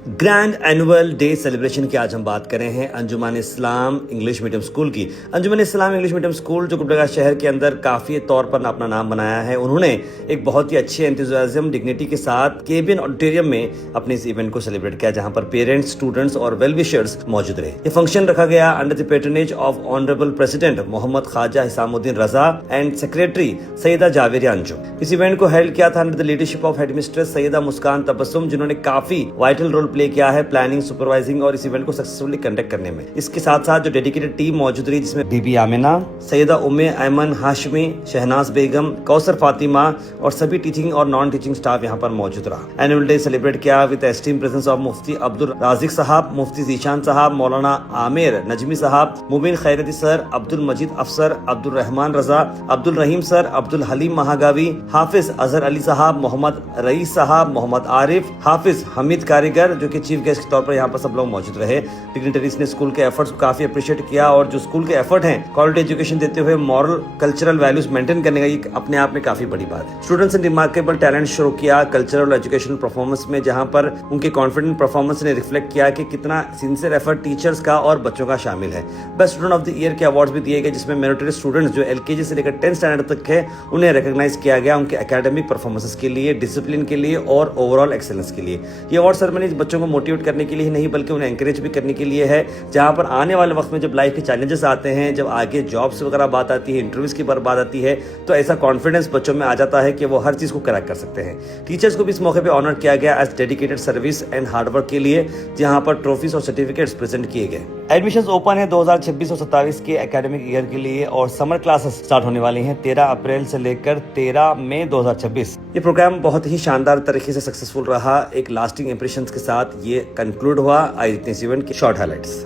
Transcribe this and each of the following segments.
Grand annual day celebration की आज हम बात कर रहे हैं अंजुमन इस्लाम इंग्लिश मीडियम स्कूल की। अंजुमन इस्लाम इंग्लिश मीडियम स्कूल जो गुलबर्गा शहर के अंदर काफ़ी तौर पर अपना नाम बनाया है, उन्होंने एक बहुत ही अच्छे एंथुजियाज्म डिग्निटी के साथ केबिन ऑडिटोरियम में अपने इस इवेंट को सेलिब्रेट किया, जहां पर पेरेंट्स, स्टूडेंट्स और वेल विशर्स मौजूद रहे। ये फंक्शन रखा गया under the patronage of honourable president Mohammed Khwaja Hisamuddin Raza and secretary Syeda Javeria Anjum. इस इवेंट को हेल्ड किया था under the leadership of headmistress Syeda Muskan Tabassum, जिन्होंने काफी वाइटल रोल प्ले किया है प्लानिंग, सुपरवाइजिंग और इस इवेंट को सक्सेसफुली कंडक्ट करने में। इसके साथ साथ जो डेडिकेटेड टीम मौजूद रही, जिसमें बीबी आमिना, सैयदा उम्मे ऐमन हाशमी, शहनाज बेगम, कौसर फातिमा और सभी टीचिंग और नॉन टीचिंग स्टाफ यहाँ पर मौजूद रहा। एनुअल डे सेलिब्रेट किया विद एस्टीम प्रेजेंस ऑफ मुफ्ती अब्दुल राजिक साहब, मुफ्ती जीशान साहब, मौलाना आमिर नजमी साहब, मुबीन खैरती सर, अब्दुल मजीद अफसर, अब्दुल रहमान रजा, अब्दुल रहीम सर, अब्दुल हलीम महागावी, हाफिज अजहर अली साहब, मोहम्मद रईस साहब, मोहम्मद आरिफ, हाफिज हमीद कारीगर, जो कि चीफ गेस्ट के तौर पर यहाँ पर सब लोग मौजूद रहे। डिग्निटरीज ने स्कूल के एफर्ट्स को काफी अप्रिशिएट किया और जो स्कूल के एफर्ट हैं क्वालिटी एजुकेशन देते हुए मॉरल कल्चरल वैल्यूज मेंटेन करने का, ये अपने आप में काफी बड़ी बात है। स्टूडेंट्स ने रिमार्केबल टैलेंट शो किया कल्चरल और एजुकेशनल परफॉर्मेंस में, जहां पर उनके कॉन्फिडेंट परफॉर्मेंस ने रिफ्लेक्ट किया कि कितना सिंसियर एफर्ट टीचर्स का और बच्चों का शामिल है। Best student of the year के अवार्ड्स भी दिए गए, जिसमें मेरिटोरियस स्टूडेंट्स जो एलकेजी से लेकर 10th स्टैंडर्ड तक है, उन्हें रिकॉग्नाइज किया गया उनके एकेडमिक परफॉर्मेंसेस के लिए, डिसिप्लिन के लिए और ओवरऑल एक्सेलेंस के लिए। ये अवार्ड सेरेमनी बच्चों को मोटिवेट करने के लिए ही नहीं बल्कि उन्हें एनकरेज भी करने के लिए है, जहां पर आने वाले वक्त में जब लाइफ के चैलेंजेस आते हैं, जब आगे जॉब्स वगैरह बात आती है, इंटरव्यूज की बात आती है, तो ऐसा कॉन्फिडेंस बच्चों में आ जाता है कि वो हर चीज को क्रैक कर सकते हैं। टीचर्स को भी इस मौके पे ऑनर किया गया as dedicated service and hard work के लिए, जहां पर ट्रॉफीज और सर्टिफिकेट्स प्रेजेंट किए गए। एडमिशंस ओपन है 2026 और 27 के एकेडमिक ईयर के लिए और समर क्लासेस स्टार्ट होने वाली हैं 13 अप्रैल से लेकर 13 मई 2026। ये प्रोग्राम बहुत ही शानदार तरीके से सक्सेसफुल रहा, एक लास्टिंग इंप्रेशंस के साथ ये कंक्लूड हुआ। आज इस इवेंट के short highlights.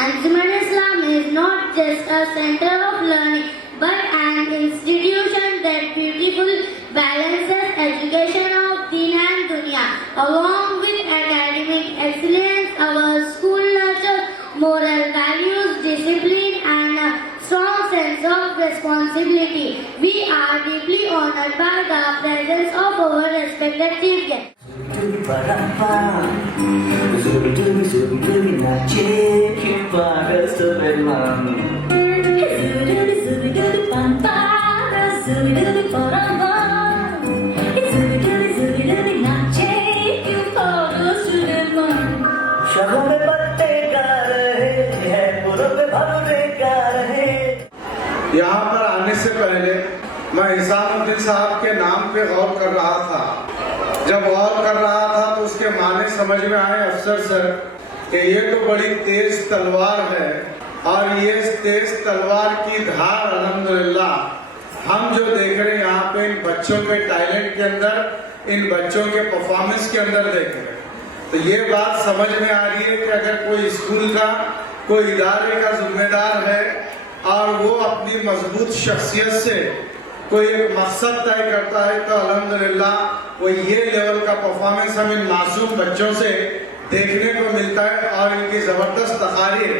Anjuman Islam is not just a center of learning but an institution that beautifully balances education of Deen and Dunya. Along with academic excellence, our school nurtures moral values, discipline and a strong sense of responsibility. We are deeply honored by the presence of our respected chief guest. यहाँ पर आने से पहले मैं हिसामुद्दीन साहब के नाम पे गौर कर रहा था। जब गौर कर रहा था तो उसके माने समझ में आए अफसर सर कि ये तो बड़ी तेज तलवार है और ये तेज तलवार की धार अल्हम्दुलिल्लाह हम जो देख रहे हैं यहाँ पे इन बच्चों के टैलेंट के अंदर, इन बच्चों के परफॉर्मेंस के अंदर देख रहे हैं। तो ये बात समझ में आ रही है कि अगर कोई स्कूल का, कोई इदारे का जिम्मेदार है और वो अपनी मजबूत शख्सियत से कोई एक मकसद तय करता है तो अल्हम्दुलिल्लाह वो ये लेवल का परफॉर्मेंस हम इन मासूम बच्चों से देखने को मिलता है और इनकी जबरदस्त तकारीर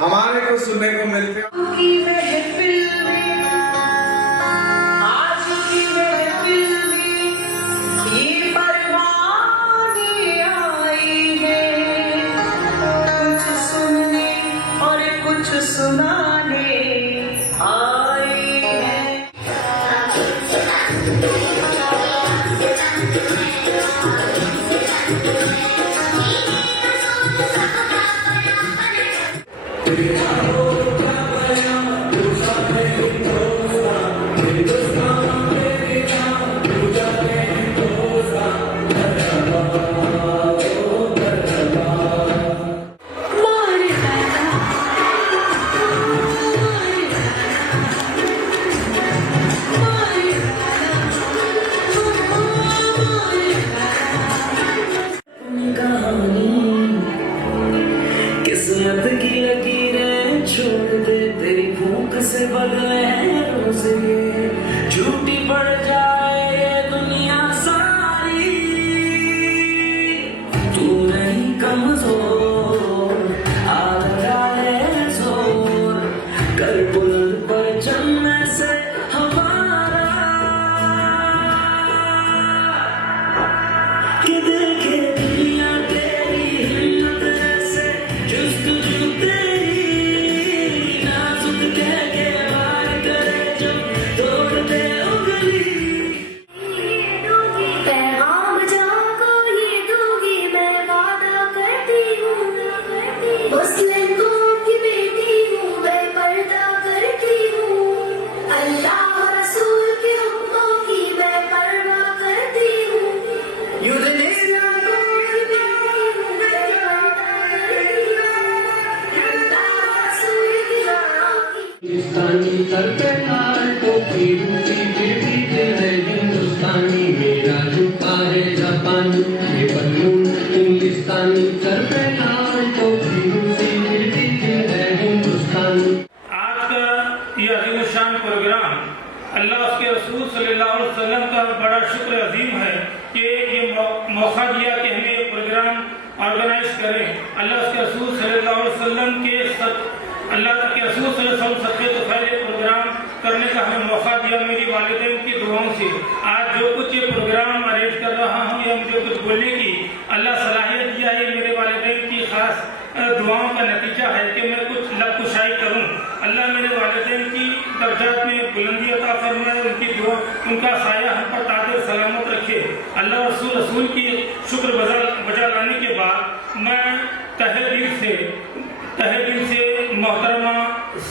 हमारे को सुनने को मिलते हैं। किस्मत की लकीरें छोड़ दे, तेरी भूख से बदले रोज़ ये झूठी पड़ जाए ये दुनिया सारी। तू नहीं कमजोर, आ रहा है जोर, कर बुलंद परचम से हमारा कि देखे दुनिया तेरी हिम्मत ऐसे जुस्तजू तेरी नाजुक कह के वार करे जो तोड़ दे उंगली। पैगाम जाको ये दूंगी मैं वादा करती हूँ। मुस्लिम कौम की बेटी हूँ मैं पर्दा करती हूँ। अल्लाह रसूल के हुक्मों की मैं परवाह करती हूँ। इस्लाम कौम की बेटी हूँ मैं पर्दा करती हूँ। अल्लाह रसूल की हुक्मों की हिंदुस्तानी सर पे लाल टोपी, रूसी बेटी दिल है हिंदुस्तानी, मेरा जूता है जापानी, ये बलून इंग्लिस्तानी, सर पे लाल टोपी, रूसी बेटी दिल है हिंदुस्तानी। आज का ये अज़ीमुश्शान प्रोग्राम अल्लाह उसके रसूल सल्लल्लाहु अलैहि वसल्लम का बड़ा शुक्र अजीम है कि ये मौका दिया कि हमें ये प्रोग्राम ऑर्गेनाइज करें। अल्लाह उसके रसूल सल्लल्लाहु अलैहि वसल्लम के अल्लाह के रसूल सल्लल्लाहु अलैहि वसल्लम सबसे तो पहले प्रोग्राम करने का हमें मौका दिया मेरी वालिदैन की दुआओं से। आज जो कुछ ये प्रोग्राम अरेंज कर रहा हूँ या मुझे कुछ बोलने की अल्लाह सलाहियत दिया है, मेरे वालिदैन की खास दुआओं का नतीजा है कि मैं कुछ लबकुशाई करूँ। अल्लाह मेरे वालिदैन की दर्जात में बुलंदी अता फरमाए, उनकी दुआ, उनका साया हम पर ताज़ सलामत रखे। अल्लाह रसूल की शुक्र बजा लाने के बाद मैं तहे दिल से मोहतरमा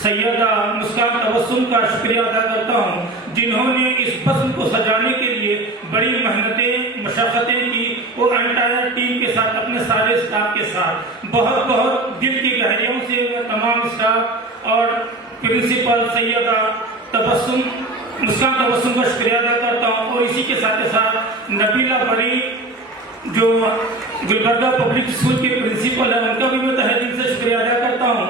सैयदा मुस्कान तबस्सुम का शुक्रिया अदा करता हूँ जिन्होंने इस फस्ल को सजाने के लिए बड़ी मेहनतें मशक्क़तें की और एंटायर टीम के साथ, अपने सारे स्टाफ के साथ बहुत दिल की गहराइयों से मैं तमाम स्टाफ और प्रिंसिपल सैयदा मुस्कान तबस्सुम का शुक्रिया अदा करता हूँ। और इसी के साथ नबीला बरी जो गुलबर्गा पब्लिक स्कूल के प्रिंसिपल है, उनका भी मैं तहे दिल से शुक्रिया अदा करता हूँ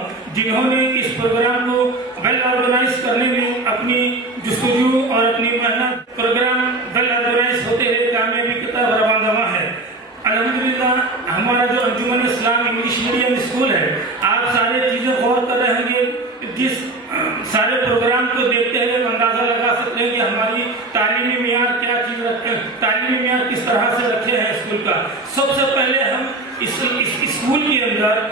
जिन्होंने इस प्रोग्राम को वेल ऑर्गेनाइज करने में अपनी जुस्तजू और अपनी मेहनत प्रोग्राम वेल ऑर्गेनाइज होते हुए कामयाबी की तरफ रवाना है। अल्हम्दुलिल्लाह हमारा जो अंजुमन इस्लाम इंग्लिश मीडियम स्कूल है, आप सारे चीज़ें गौर कर रहे होंगे, जिस सारे प्रोग्राम को देखते हुए अंदाज़ा लगा सकते हैं कि हमारी तालीमी मियार क्या चीज़ रखे, तालीमी मियार किस तरह से रखे हैं स्कूल का। सबसे पहले हम इस स्कूल के अंदर,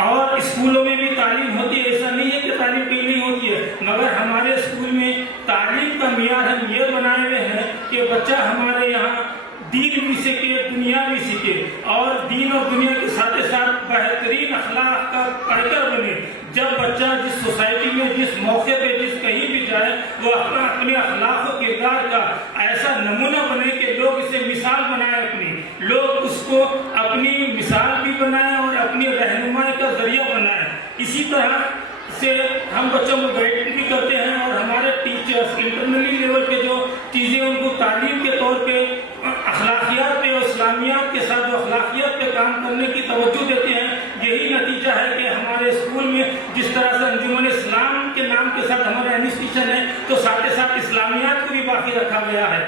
और स्कूलों में भी तालीम होती है, ऐसा नहीं है कि तालीम कहीं नहीं होती है, मगर हमारे स्कूल में तालीम का मियार हम ये बनाए हुए हैं कि बच्चा हमारे यहाँ दीन भी सीखे, दुनिया भी सीखे, और दीन और दुनिया के साथ साथ बेहतरीन अखलाक का पैकर बने। जब बच्चा जिस सोसाइटी में, जिस मौके पे, जिस कहीं भी जाए, वो अपने अखलाक और किरदार का ऐसा नमूना बने कि लोग इसे मिसाल बनाए, अपनी लोग उसको अपनी मिसाल भी बनाए और अपनी रहनुमाई का जरिया बनाए। इसी तरह से हम बच्चों को गाइड भी करते हैं, और हमारे टीचर्स इंटरनली लेवल पे जो चीज़ें उनको तालीम के तौर पे अखलाकियात पे और इस्लामियात के साथ जो अखलाकियात पे काम करने की तवज्जो देते हैं, यही नतीजा है कि हमारे स्कूल में जिस तरह से अंजुमन इस्लाम के नाम के साथ हमारा इंस्टीट्यूशन है, तो साथ ही साथ इस्लामियात को भी बाकी रखा गया है।